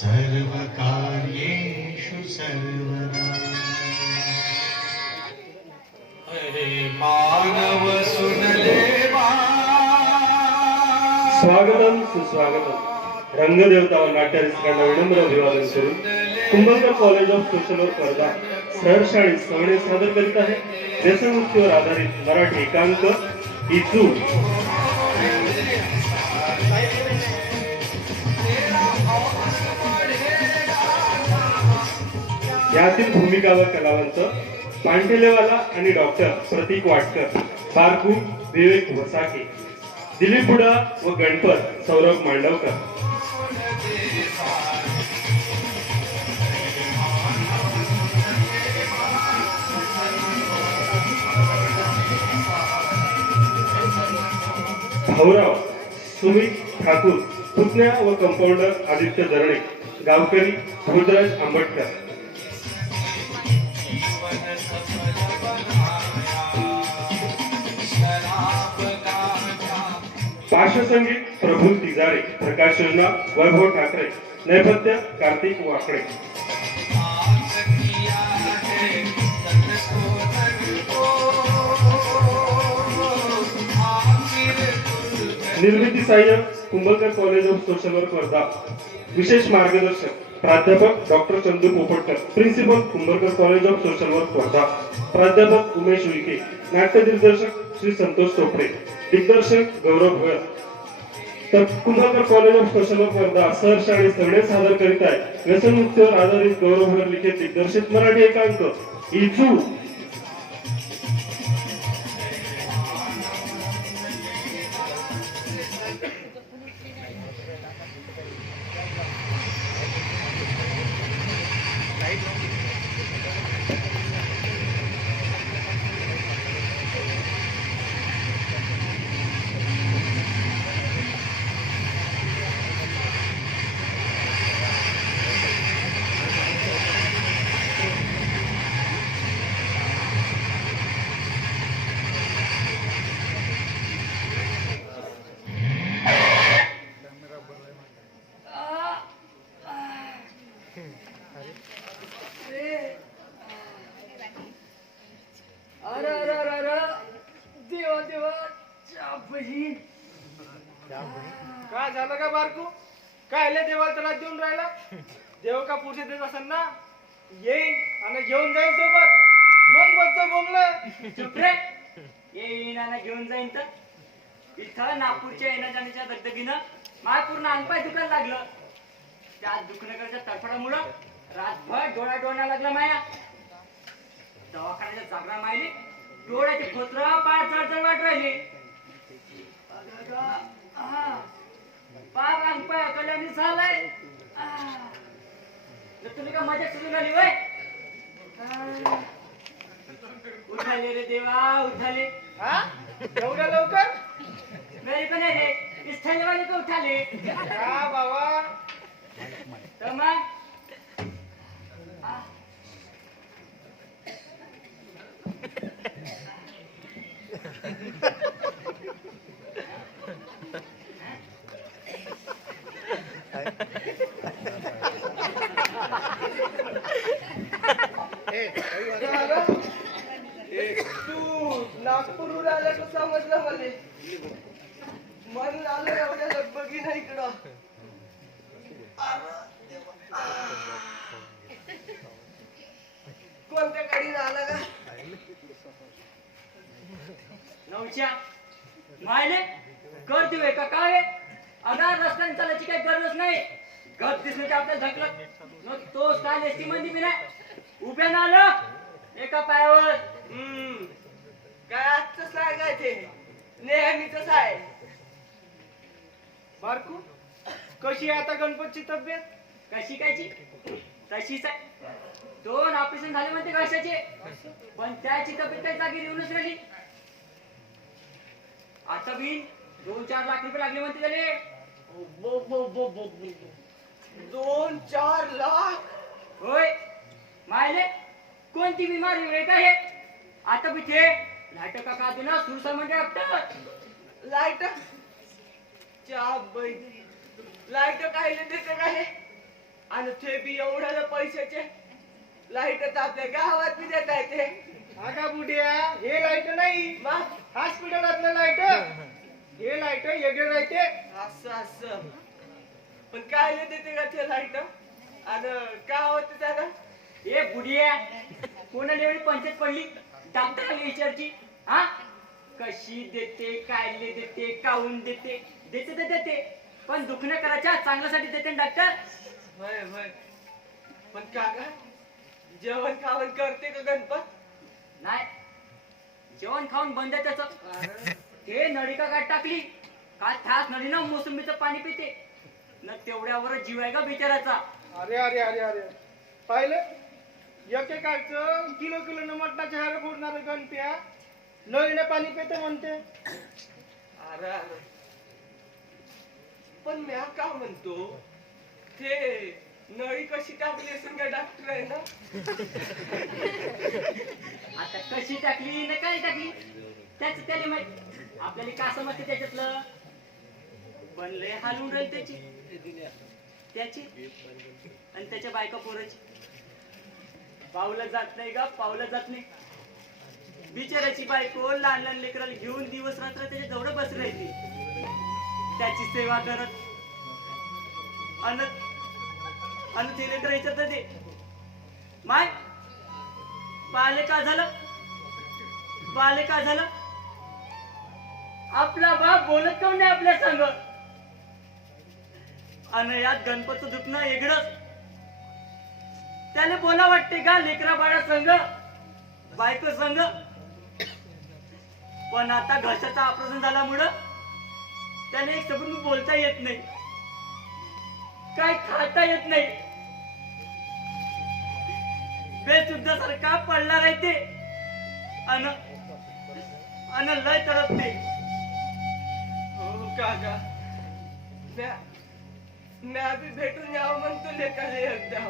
सर्वकार्येषु सर्वदा। अरे मानव सुन ले स्वागतम सुस्वागतम. रंगदेवता व नाट्यरसिकांना विनम्र अभिवादन करून Kumbhalkar college of social work Wardha सहर्ष आणि सवणे सादर करीत आहे व्यसनमुक्तीवर आधारित मराठी एकांक इचू. यातील भूमिका व कलावंत पांठेलेवाला आणि डॉक्टर प्रतीक वाटकर, बारकू विवेक वसाके, दिलीप बुडा व गणपत सौरभ मांडवकर. भाऊराव सुमित ठाकूर, पुतण्या व कंपाऊंडर आदित्य दरणे, गावकरी रुद्राज आंबटकर. पार्श्वसंगीत प्रभू तिजारे, प्रकाश योजना वैभव ठाकरे, नेपथ्य कार्तिक वाकडे. निर्मिती सहाय्य Kumbhalkar college of social work Wardha. विशेष मार्गदर्शक प्राध्यापक doctor Chandu Popatkar, principal Kumbhalkar college of social work Wardha. प्राध्यापक उमेश उईके. नाट्य दिग्दर्शक श्री संतोष चोपडे. दिग्दर्शक गौरव भोयर. तर Kumbhalkar college of social work Wardha सहर्ष आणि सगळे सादर करीत आहे व्यसनमुक्तीवर आधारित गौरव भोयर लिखित दिग्दर्शित मराठी एकांक इचू. काय झालं का बारकू? काय देवाला त्रास देऊन राहिला? देव का पुढे देत असेल ना, येईन आणि घेऊन जाईन सोबत. मग बच्च बोंबलं. चुप रे. येईन आणि घेऊन जाईन तर इथं नागपूरच्या येण्या जाण्याच्या दगदगीनं माय पूर्ण अंगपाय दुखायला लागलं. त्या दुखण्याकडच्या तडफडामुळं रातभर डोळा लागला माया. दवाखान्याच्या जागरा मायली डोळ्याचे खोत्र पाय चढचढ वाट राहिली. पार अंगपाय अकल्याने झालाय. तुम्ही का मजा सुरू झाली वय? उठाले रे देवा, उठाले. एवढ्या लवकर? मेरे को नहीं रे, इस थैले वाले को उठा ले. हा बाबा. तो मग तू नागपूरहून आला तर समजलं मला. मन आलं एवढ्या लगबगी नाही इकडं. कोणत्या गाडीनं आला का? नवच्या मायले कर देऊ का काय? अगा रस्त्याने चालायची काही गरज नाही. गप दिसलं की आपल्याला धकलं. तो स्टाईल एसटी मध्ये मी नाही उभ्या ना आलं एका पायावर. काय आजच आहे काय ते? नेहमीच आहे. बारकू, कशी आहे आता गणपतची तब्येत? कशी कायची? तशीच आहे. 2 ऑपरेशन झाले म्हणते घशाचे, पण त्याची तब्येत काही जागी येऊनच राहिली. आता बिन 2-4 लाख रुपये लागले म्हणते त्याले. 2-4 लाख? होय मायले कोणती बिमारी वेळ का हे? आता बिथे लाईट का का देना सुरसा म्हणजे डॉक्टर लाईट च्या लाईट काय देते का हे? आणि ते बी एवढ्या पैशाचे लाईट तर आपल्या गावात बी देता येते. आगा बुड्या हे लाईट नाही मग हॉस्पिटलातलं लाईट हे लाईट वेगळे राहते. असं असं पण काय देते का ते लाईट आणि काय होते त्याला? ए बुडिया कोणाला एवढी पंचायत पडली डॉक्टरांना विचारची हा कशी देते कायले देते काऊन देते देते तर देते पण दुखणं करायच्या चांगल्यासाठी देते ना डॉक्टर. होय होय पण काका जेवण खावण करते का गणपत? नाही जेवण खाऊन बंद आहे त्याचं. ते नळी का काय टाकली का ठास नळी ना मोसंबीचं पाणी पिते न तेवढ्यावर जीव आहे का बिचाराचा. अरे अरे अरे अरे पाहिलं एकेकाचं किलो किलो मटणाचे हार फोडणार गणप्या नळीने पाणी पिते म्हणते. अरे अरे पण म्या का म्हणतो ते नळी कशी टाकली असेल का डॉक्टर आहे ना? आता कशी टाकली ना काय टाकली त्याच त्याला माहित आपल्याला का समजते त्याच्यातलं बनले हालून राहील त्याची आणि त्याच्या बायका पोराची पावलं जात नाही का पावलं जात नाही. बिचाराची बायको लहान लहान लेकराला घेऊन दिवस रात्र त्याच्या जवळ बस राहते त्याची सेवा करत आणि ते लेकर विचारत ते माय बाले का झालं बाले का झालं आपला बाप बोलत काऊन नाही आपल्या संग. आणि यात गणपतीचं दुखणं वेगळंच त्याला बोला वाटते का लेकरा बाळा संग बायको संग. पण आता घशाचा ऑपरेशन झाल्यामुळं त्याने एक शब्द बोलता येत नाही काय खाता येत नाही बेसुद्धा सारखा पडला राहते अन लय तडपते. हो काका म्या बी भेटून यावं म्हणतो लेकाला एकदा.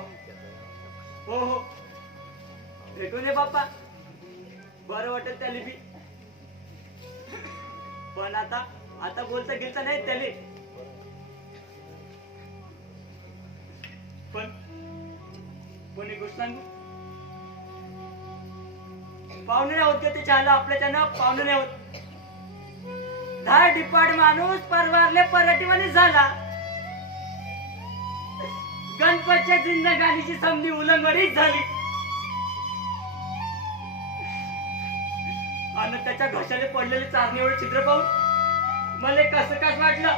हो हो भेटून ये बाप्पा बरं वाटेल त्याला बी पण आता बोलता गेलता नाही त्याले पण एक गोष्ट सांगू पाहुणे नाही होत ते चाललं आपल्याच्यानं पाहुणे नाही होत. 10 डिपार्ट माणूस परवारले पराठीवाणी झाला गणपतच्या जिंदगानीची समधी उलंगडीच झाली आणि त्याच्या घशाले पडलेले चारणे एवढे चित्र पाहून मला कसं वाटलं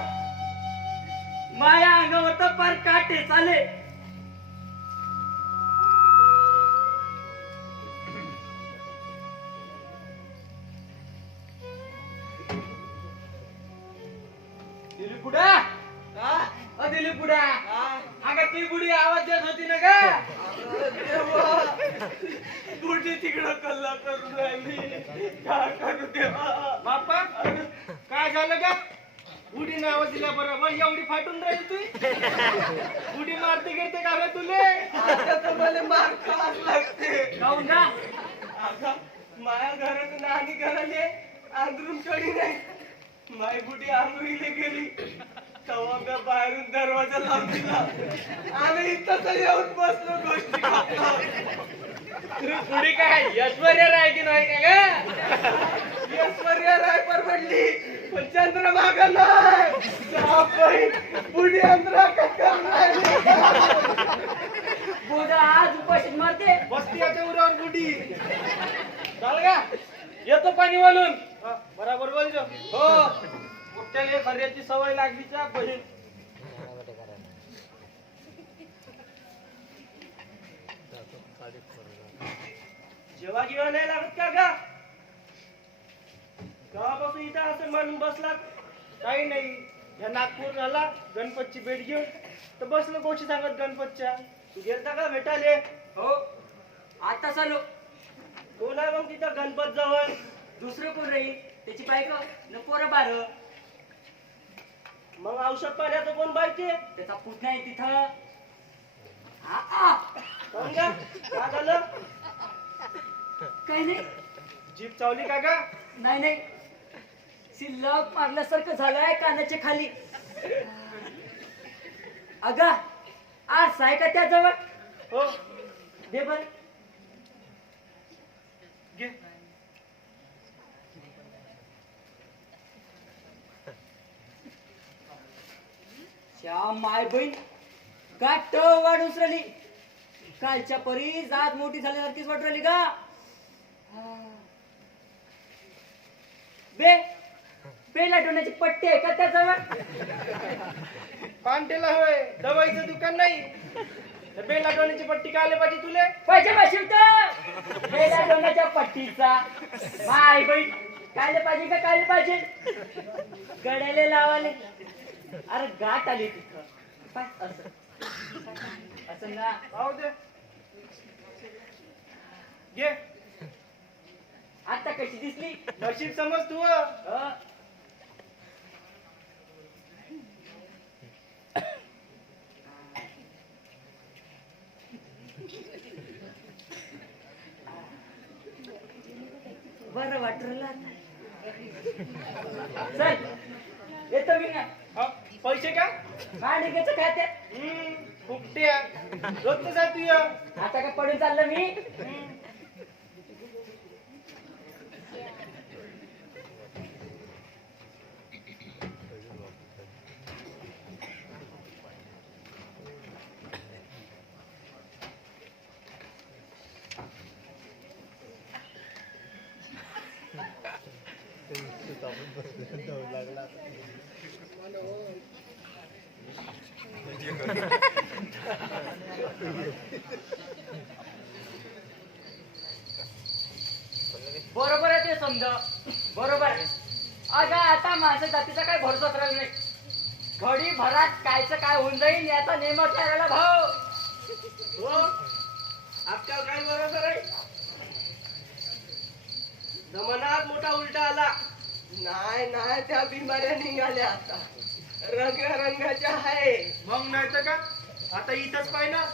माया अंगावर तर पार काटे चाले. दिली पुढा हा? दिली पुढा हा? अगं ती बुडी आवाज देत होती ना का अरे देवा बुढी तिकडं कल्ला करून राहिली काय करू देवा. बाप्पा काय झालं का बुडीने आवाज दिला बरोबर एवढी फाटून राहील तू बुडी मारते गिरते का रे तुले. आता तर मला मार खावाच लागते. काहून का आता माया घरातून आणि घराले अंदरून कडी नाही माय बुडी आंघोळीला गेली तेव्हा मी बाहेरून दरवाजा लावून दिला आणि इथं येऊन बसलो गोष्टी करतो. बुडी काय ऐश्वर्या राय की नाही का ऐश्वर्या राय परवडली पण चंद्रभागा नाही बुडी अंतरा बोधा आज उपाशीत मारते बसती याच्या उरावर बुडी चाल का येतो पाणी वालून बराबर बोलतो हो कुठल्याला खऱ्याची सवय लागलीच्या बहीण. जेव्हा जेव्हा नाही लागत का गा तेव्हापासून इथं असं म्हणून बसला. काही नाही ह्या नागपूर झाला गणपतची भेट घेऊन तर बसलो गोष्टी सांगत गणपतच्या. तू गेलता का भेटाले? हो आता चालू कोण आहे मग तिथं गणपत जवळ? दुसरं कोण राहील त्याची बायको न पोरं बार मग औषध पाण्याचं कोण बायचे? त्याचा पुतण्या आहे तिथं. आ कोण गा? काय झालं? काही नाही जीप चावली का गा नाही नाही शिल्लक मारल्यासारखं झालंय कानाच्या खाली. अगा आज आहे का त्याजवळ? हो दे बर. घे. श्याम माय बहीण का टव वाढून राहिली. कालच्या परी जात मोठी झाल्यासारखीच वाटू राहिली का? बे बेला डोण्याची पट्टी आहे का त्याजवळ? पांटेला होय, दवाईचं दुकान नाही. बेला डोण्याची पट्टी का आले पाहिजे तुले? पाहिजे शिवत बेला डोण्याच्या पट्टीचा माय बहीण कायले पाहिजे का कायले पाहिजे? गड्याले लावाले. अरे गाठ आली तिथं. पाय, असं असं ना. राहू दे. घे. आता कशी दिसली? नशीब समज तू. बरं वाटलं. चल येतो मी ना. पैसे का? मालिकेचं काय ते? फुकट्या. रोजच जा तू ये. आता काय पडून चाललं मी? बरोबर आहे ते समजा. बरोबर आहे. अगं आता माझ्या जातीचा काय भरोसाच राहिला नाही. घडी भरात कायचं काय होऊन जाईल याचा नेमच राहिला भाऊ. हो आजकाल काय बरोबर आहे. जमानात मोठा उलटा आला. नाही नाही त्या बिमाऱ्या निघाल्या आता. रंगाच्या आहे. मग नाही तर का? आता इथंच पाय ना.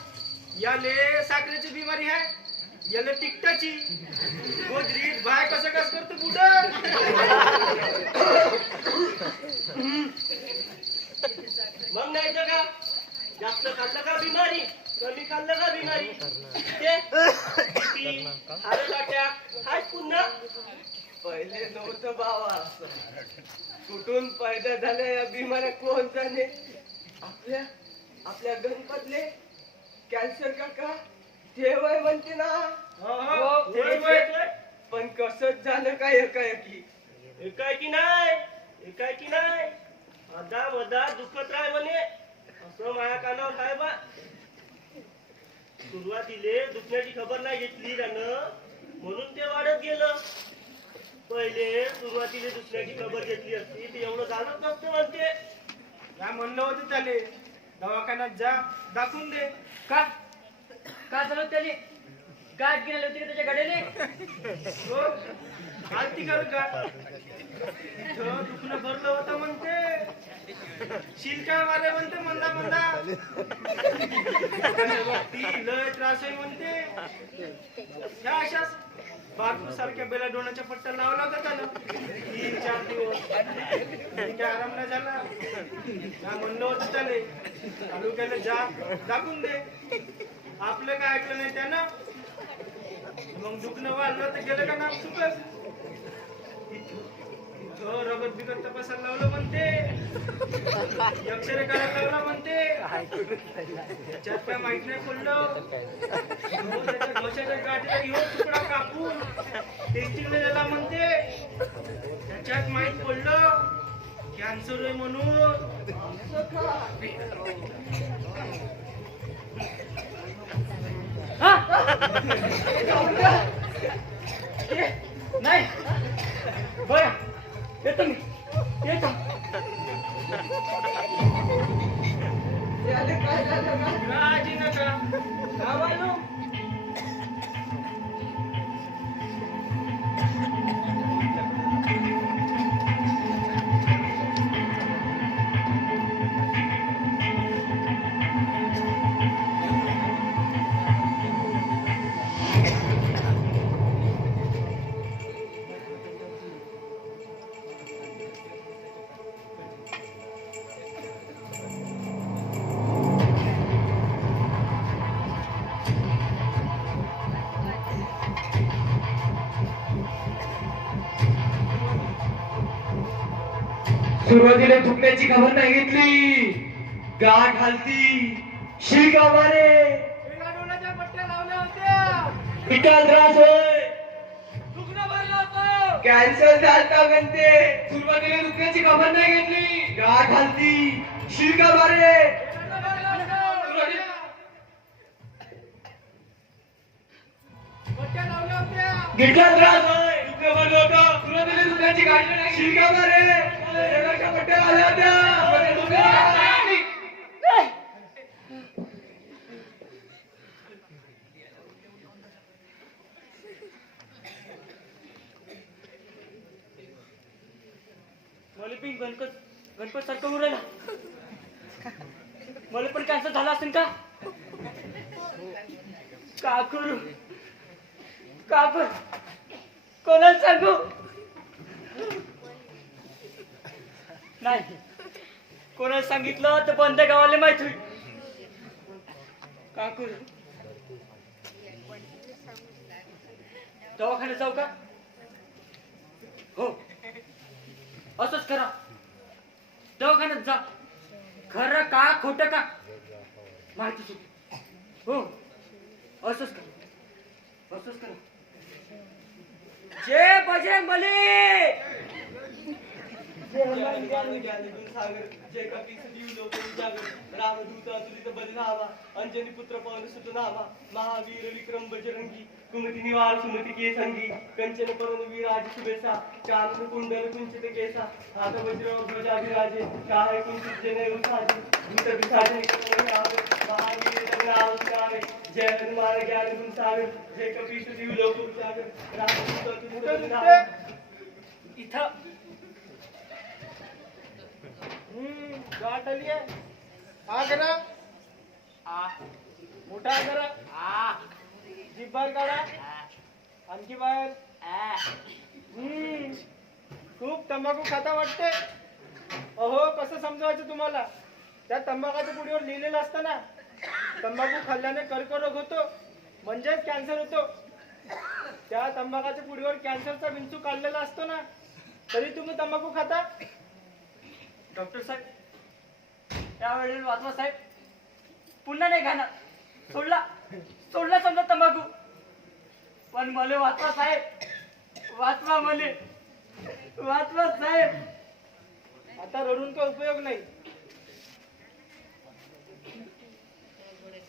याले साखरेची बिमारी आहे, याला तिकटाची. गोदरीत बाय कसं कस करतो बुड. मग नाही तर का? जास्त खाल्लं का बिमारी, कमी खाल्लं का बिमारी. ते BP, हार्ट अटॅक हाच पुन्हा. पहिले नव्हतं बाबा असं. कुठून पैदा झाल्या या बिमाऱ्या कोण जाणे. आपल्या आपल्या गणपतले कॅन्सर काका देवय म्हणते ना. हो, तेच आहे. पण कसंच झालं काय एकाएकी. एकाएकी नाही अदा मदा दुखत राय म्हणे असं माझ्या कानावर काय बा. सुरुवातीले दुखण्याची खबर नाही घेतली त्यानं, म्हणून ते वाढत गेलं. पहिले सुरुवातीला दुखण्याची खबर घेतली असती ते एवढं झालंच नसतं म्हणते. काय म्हणलं होतं त्याले, दवाखान्यात जा, दाखवून दे. का का झालं त्याने? गाठ गिराली होती का त्याच्या गड्याने? हो, आरती कर का? इथं दुखणं भरलं होतं म्हणते. शिलका मारे म्हणते मंदा ती लय त्रास आहे म्हणते. ह्या अशाच बारपूर सारख्या बेला डोण्याच्या पट्ट्या लावला होता त्यानं 3-4 दिवस. काय आराम नाही झाला. काय म्हणलं होतं त्याने, तालुक्याला जा, दाखवून दे. आपलं काय ऐकलं नाही त्यानं. मग दुखणं वाढलं तर गेलं का नाम सुकच. इथं रगत बिगत तपासायला लावलं म्हणते, अक्षरे करायला लावलं म्हणते. त्याच्यात काय माहित नाही पडलं. त्याच्या घशाच्या गाठीला घेऊन तुकडा कापून टेस्टिंगला गेला म्हणते. त्याच्यात माहित पडलं कॅन्सर आहे म्हणून. नाही बरं येतो मी येतो. काळजी नका. गावालो सुरुवातीला दुखण्याची खबर नाही घेतली, गाठ हालती, शिका मारे, बिलाडोळ्याच्या पट्ट्या लावल्या होत्या, इका त्रास होय, दुखणं भरलं होतं. कॅन्सर झालता गणते. सुरुवातीला दुखण्याची खबर नाही घेतली, गाठ हालती, शिका मारे, बिलाडोळं भरलं होतं. पट्ट्या लावल्या होत्या. गिटला त्रास होय, दुखणं भरलं होतं. सुरुवातीला दुखण्याची गाठ नाही, शिका मारे, जगाच्या पट्ट्या लावल्या होत्या. मला पण गणपत सारखं उरायला मला पण कॅन्सर झाला असेल का काकूर काकूर कोणाला सांगू नाही कोणाला सांगितलं तर बंद गावाले माहित होईल काकूर दवाखान्यात जाऊ का हो असंच करा दवाखान्यात जा खरं का खोटं का माहितीच होती हो असंच करा जय बजरंगबली सागर जय कपीस जीव लोक जागर रामदूत अतुलित बलधावा अंजनी पुत्र पवन सुत नामा महावीर विक्रम बजरंगी कुमति निवार सुमति के संगी कंचन पवन विराज सुबेसा चांद कुंडल कुंचित केसा हाथ वज्र ध्वजा विराजे काहे कुंचित जने उसाजे भूत पिशाच निकट आवे महावीर नाम सुनावे जय हनुमान ज्ञान गुण सागर जय कपीस जीव लोक जागर रामदूत अतुलित बलधावा इथं गाठ आली आहे. हा करा, मोठा करा, जीभ बाहेर काढा, आणखी बाहेर. खूप तंबाखू खाता वाटते. अहो कसं समजवायचं तुम्हाला त्या तंबाखाच्या पुडीवर लिहिलेलं असतं ना तंबाखू खाल्ल्याने कर्करोग होतो म्हणजेच कॅन्सर होतो. त्या तंबाखाच्या पुडीवर कॅन्सरचा विंचू काढलेला असतो ना तरी तुम्ही तंबाखू खाता. डॉक्टर साहेब त्यावेळेला वाचवा साहेब पुन्हा नाही खाणार सोडला समजा तंबाखू पण मले वाचवा साहेब वाचवा साहेब आता रडून काही उपयोग नाही.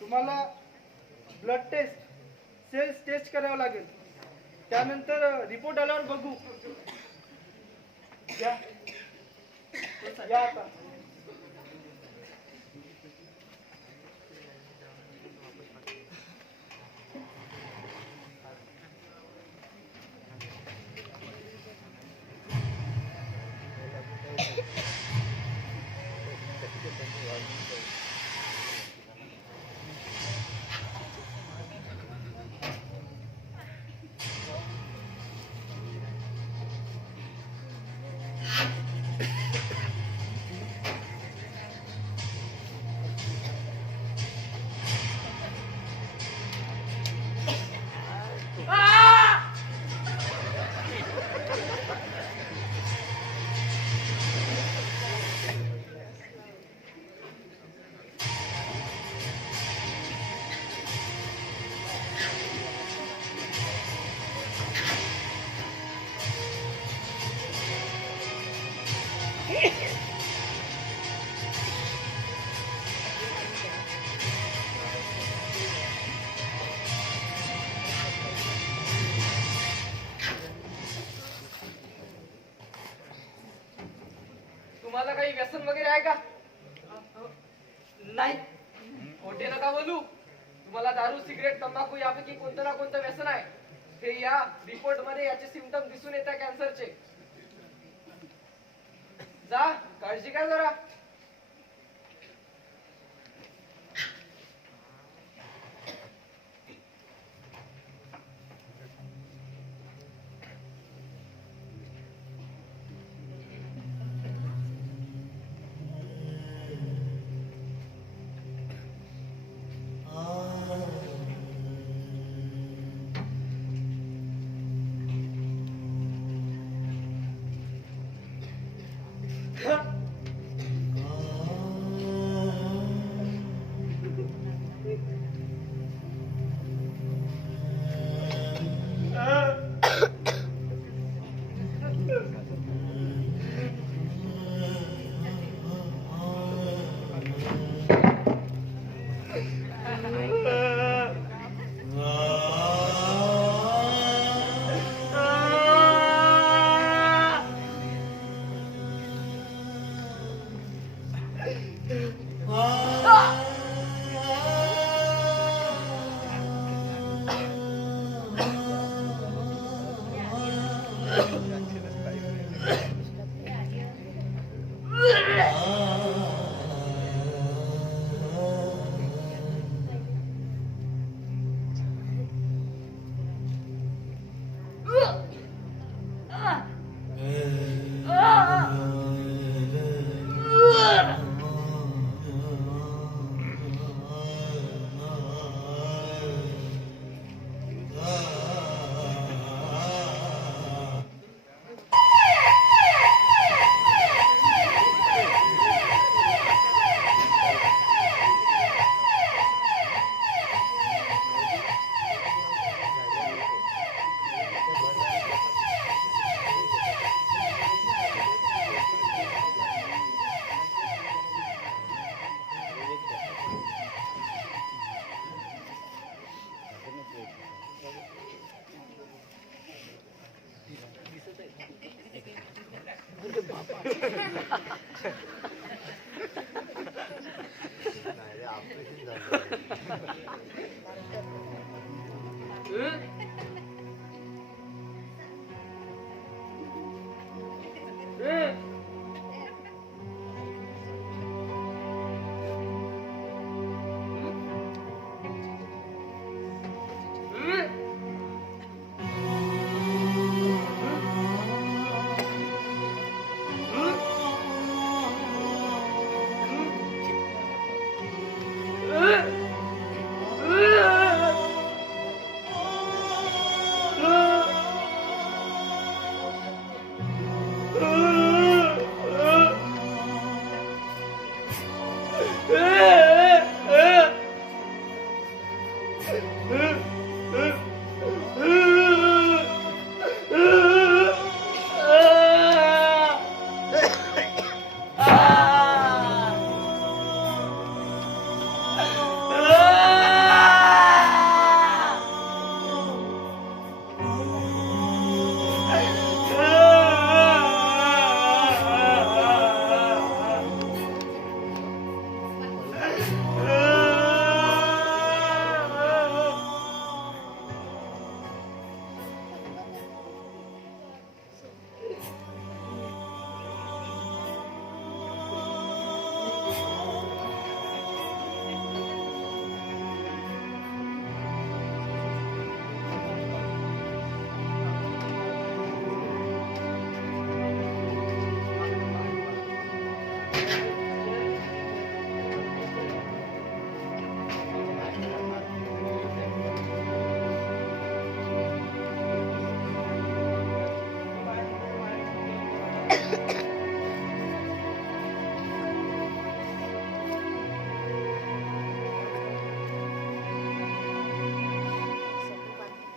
तुम्हाला ब्लड टेस्ट सेल्स टेस्ट करावं लागेल त्यानंतर रिपोर्ट आल्यावर बघू. या आता तुम्हाला काही व्यसन वगैरे आहे का? नाही खोटे नका बोलू. तुम्हाला दारू सिगरेट तंबाखू यापैकी कोणतं ना कोणतं व्यसन आहे. हे या रिपोर्ट मध्ये याचे सिम्पटम दिसून येतात कॅन्सरचे. जा काळजी घ्या जरा. Huh?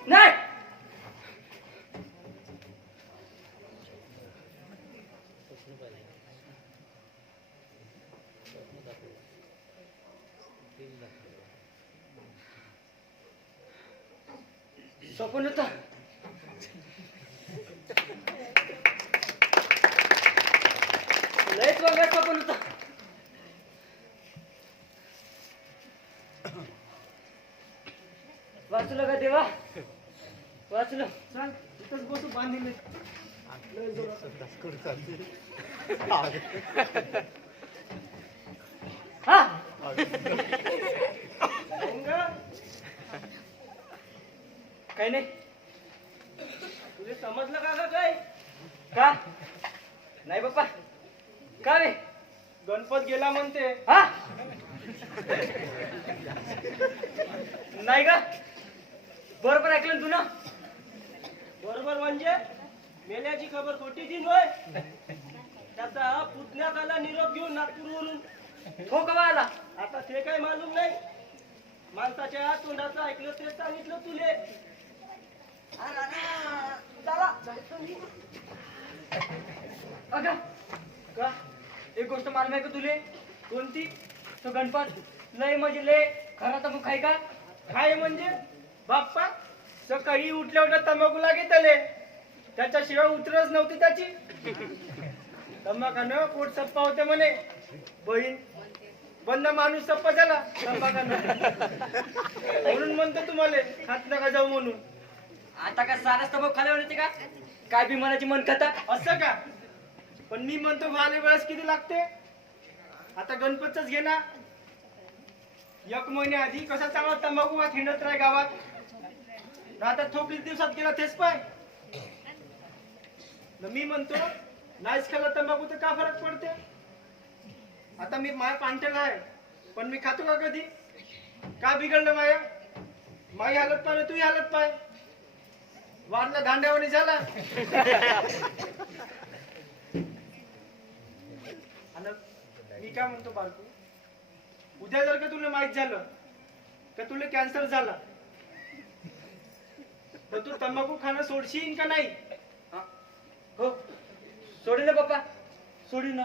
नाही स्वप्न होतं लयच वेगळं स्वप्न होतं वाचलं का देवा वाचलं चल इथंच बसू बांधील हा काही नाही तुझे समजलं का ग काय का नाही बाप्पा का रे गणपत गेला म्हणते हा नाही का बरोबर ऐकलं ना तू ना बरोबर म्हणजे मेल्याची खबर खोटी दिन होय त्याचा पुतण्यात आला निरोप घेऊन नागपूरवरून हो का आला आता ते काही मालूम नाही माणसाच्या तोंडाचं ऐकलं ते सांगितलं तुले अगं का एक गोष्ट मालूम आहे का तुले कोणती तो गणपत लय म्हणजे लय खरा तर मग खाय का काय म्हणजे बाप्पा सकाळी उठल्या उठल्या तंबाखू लागे त्याले त्याच्याशिवाय उतरच नव्हती त्याची तंबाखानं पोट सप्पा होते म्हणे बहीण बंद माणूस सप्पा झाला तंबाखानं म्हणून म्हणतो तुम्हाला खात नका जाऊ म्हणून आता का सारच तंबाखू खाल्यावर येते का काय बी मनाची मन खाता असं का पण मी म्हणतो वाले वेळेस किती लागते आता गणपतच घे ना एक महिन्या आधी कसा चांगला तंबाखू वाट हिंडत राह गावात आता थोकीच दिवसात गेला तेच पाय न मी म्हणतो नाहीच खाल्ला तंबाखू तर का फरक पडते आता मी माया पांटेला आहे पण मी खातो का कधी का बिघडलं माया माई हालत पाय तूही हालत पाय वारला दांड्यावानी झाला आणि मी काय म्हणतो बालकू उद्या जर का तुला माहित झालं का तुला कॅन्सर झाला तर तू तंबाखू खाणं सोडशील का नाही हो सोडील ना पप्पा सोडील ना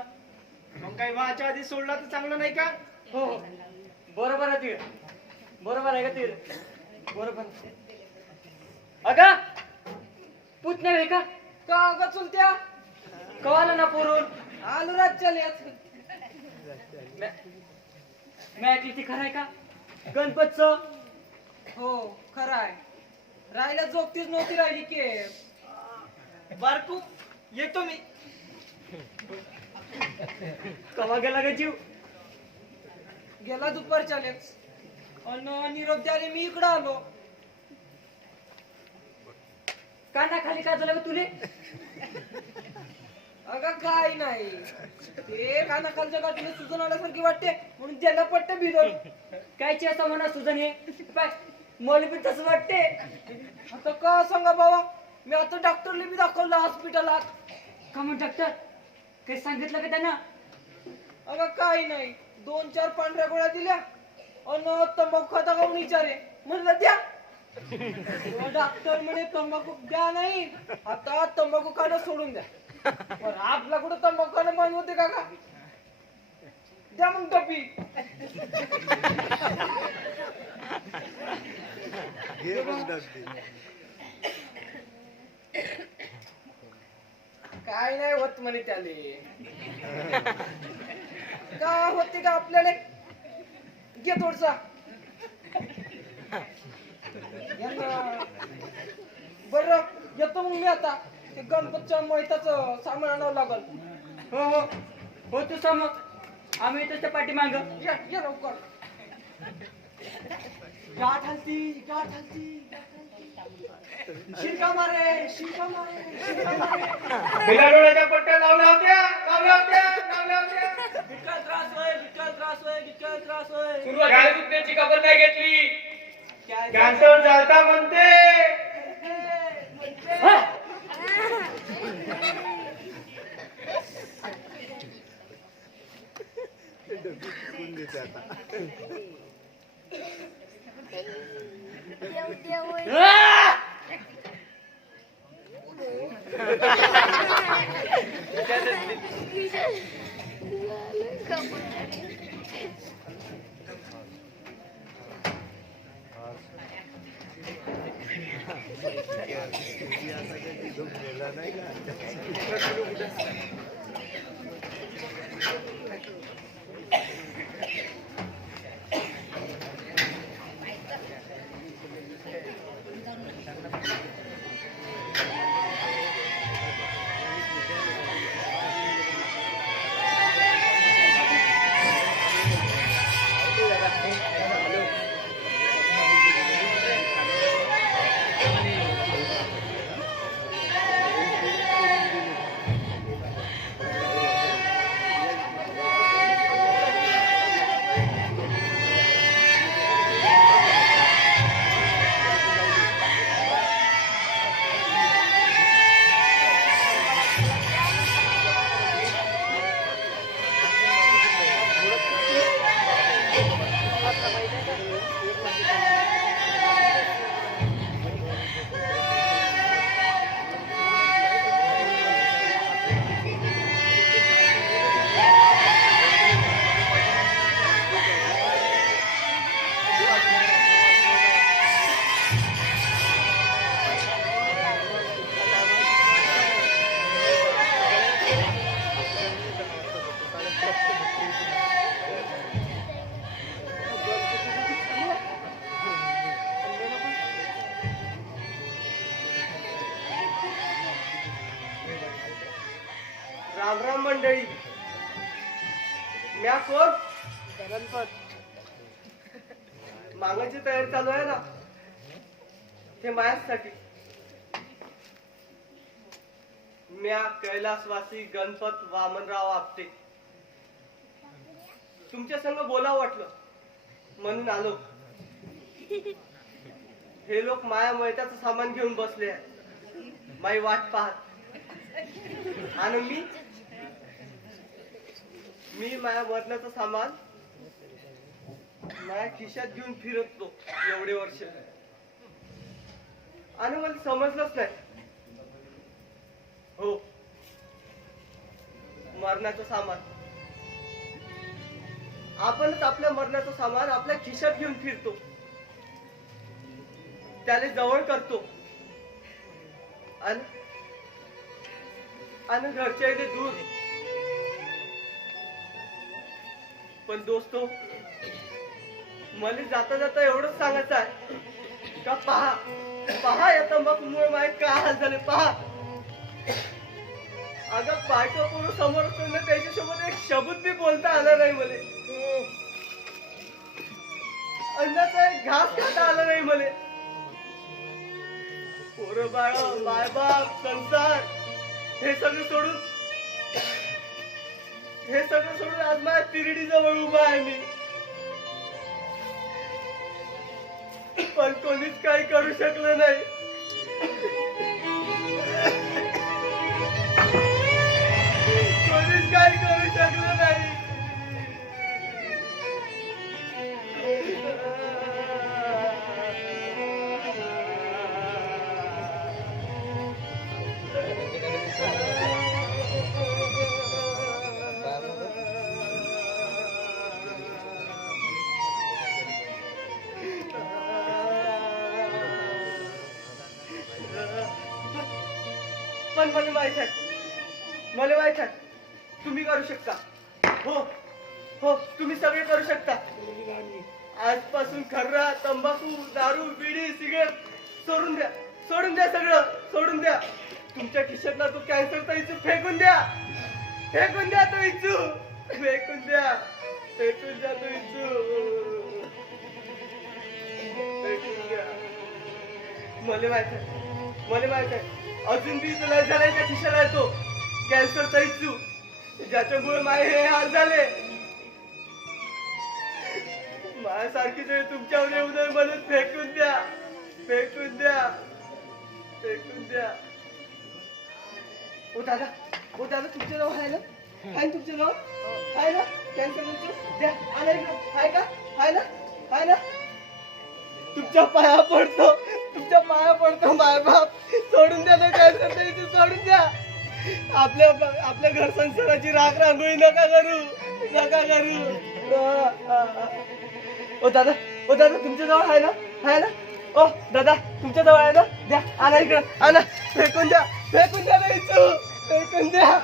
मग काही व्हायच्या आधी सोडला तर चांगलं नाही का हो हो बरोबर आहे तीर बरोबर आहे का तीर बरोबर अगं पुतण्या आहे का का ग चुलत्या कवाला ना पुरून आलो रातच्या लेत. मी ऐकली ती खरं आहे का गणपतचं? हो खरं आहे. राहायला जोगतीच नव्हती राहिली की. बारकू येतो मी. कवा गेला ग जीव? गेला दुपारच्या लेच. अन निरोप द्यायला मी इकडं आलो. कानाखाली काय झालं ग तुले? अगं काय नाही, ते कानाखालच्या गाठीने सुजन आल्यासारखी वाटते म्हणून त्याला पट्टे भिजवून. कायची असं म्हणा सुजन हे पाय मला बी तसं वाटते. आता का सांगा बाबा, मी आता डॉक्टरला बी दाखवलं हॉस्पिटलात. का मग डॉक्टर काही सांगितलं का त्यानं? अगं काय नाही, 2-4 पांढऱ्या गोळ्या दिल्या अन तंबाखू खाता खाऊन विचारे म्हणलं द्या. डॉक्टर म्हणे तंबाखू द्या नाही, आता तंबाखू खाणं सोडून द्या. पण आपला कुठं तंबाखू खाणं बंद होते का? द्या मग टपी. काय नाही होत म्हणे त्याले. का होते का आपल्याला? घे थोडसा. बरं येतो मग मी आता. ते गणपतच्या मैताचं सामान आणावं लागल. हो हो हो तू समज आम्ही येतोच त्या पाठी माग. ये लवकर. गाठ हलती, गाठ हलती. शिरका मारे, शिरका मारे, शिरका मारे. बिला डोळ्याच्या पट्ट्या लावल्या होत्या, लावल्या होत्या, लावल्या होत्या. विठ्ठल त्रास होय, विठ्ठल त्रास होय, विठ्ठल त्रास होय. सुरुवात दुखण्याची खबर नाही घेतली. कॅन्सर झालता म्हणते. राम राम मंडळी. म्या कोण? गणपत. मागायची तयारी चालू आहे ना, हे माझ्यासाठी. म्या कैलासवासी गणपत वामनराव आपटे. तुमच्या संग बोलावं वाटलं म्हणून आलो. हे लोक माया मैत्याचं सामान घेऊन बसले आहे, माई वाट पाहत. आणि मी माझ्या मरणाचं सामान माझ्या खिशात घेऊन फिरतो एवढे वर्ष, आणि मला समजलंच नाही. हो, मरणाचं सामान आपणच आपल्या मरणाचं सामान आपल्या खिशात घेऊन फिरतो, त्याला जवळ करतो आणि आणि घरच्या इथे दूध. पण दोस्तो, मला जाता जाता एवढंच सांगायचं आहे का पहा या तंबाखूमुळे माझे काय हाल झाले पहा. अगं बायको पूर्ण समोर असताना त्याच्यासोबत एक शब्द बी बोलता आला नाही मला. अन्नाचा एक घास खाता आला नाही मला. पोरं बाळ, मायबाप, संसार हे सगळं सोडून आज माझ्या तिरडी जवळ उभा आहे मी. पण कोणीच काही करू शकलं नाही. कोणीच काही करू शकलं नाही. पण मला माहित आहे तुम्ही करू शकता. हो तुम्ही सगळे करू शकता. आजपासून खर्रा, तंबाखू, दारू, बिडी, सिगरेट सोडून द्या सगळं सोडून द्या. तुमच्या खिशातला तो कॅन्सरचा इचू फेकून द्या तो इचू फेकून द्या तो इचू फेकून द्या. मला माहित आहे अजून बी तुला झालाय खिशाला येतो कॅन्सरचा इचू, ज्याच्यामुळे माझे हे हाल झाले. माझ्यासारखी जर तुमच्यावर येऊ नये म्हणून फेकून द्या. ओ दादा तुमच्या जवळ आहे ना? तुमच्या जवळ आहे ना कॅन्सरचा इचू? द्या आणा इकडं. आहे ना? तुमच्या पाया पडतो माय बाप, सोडून द्या ना कॅन्सरचा इचू, सोडून द्या. आपल्या घर संसाराची रांगोळी नका करू. ओ दादा तुमच्या जवळ आहे ना? ओ दादा तुमच्या जवळ आहे ना? द्या आणा इकडं आणा. फेकून द्या ना इचू, फेकून द्या.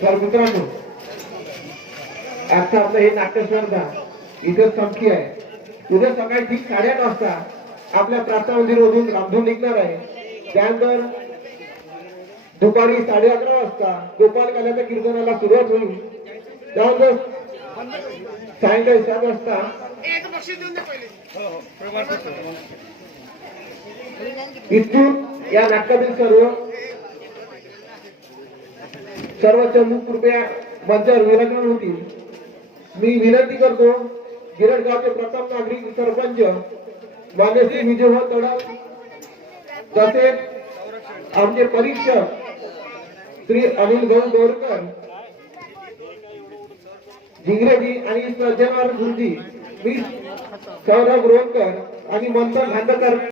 तर मित्रांनो, आजचं आपलं हे नाट्य स्पर्धा इथे संपली आहे. उद्या सकाळी ठीक 8:30 वाजता आपल्या प्रार्थना मंदिरमधून रामधून निघणार आहे. त्यानंतर दुपारी 11:30 वाजता गोपाल काल्याच्या कीर्तनाला सुरुवात होईल. त्यानंतर सायंकाळी 7 वाजता इथून या नाटकातील सर्व चमू कृपया मंचावर विराजमान होतील. मी विनंती करतो गिरडगावचे प्रथम नागरिक सरपंच मान्य श्री विजयभाऊ तडव तसेच आमचे परीक्षक श्री अनिल भाऊ बोरकर जिंगरेजी आणि सज्जनवार गुरुजी, मी सौरभ रोहनकर आणि मंथन खांडकर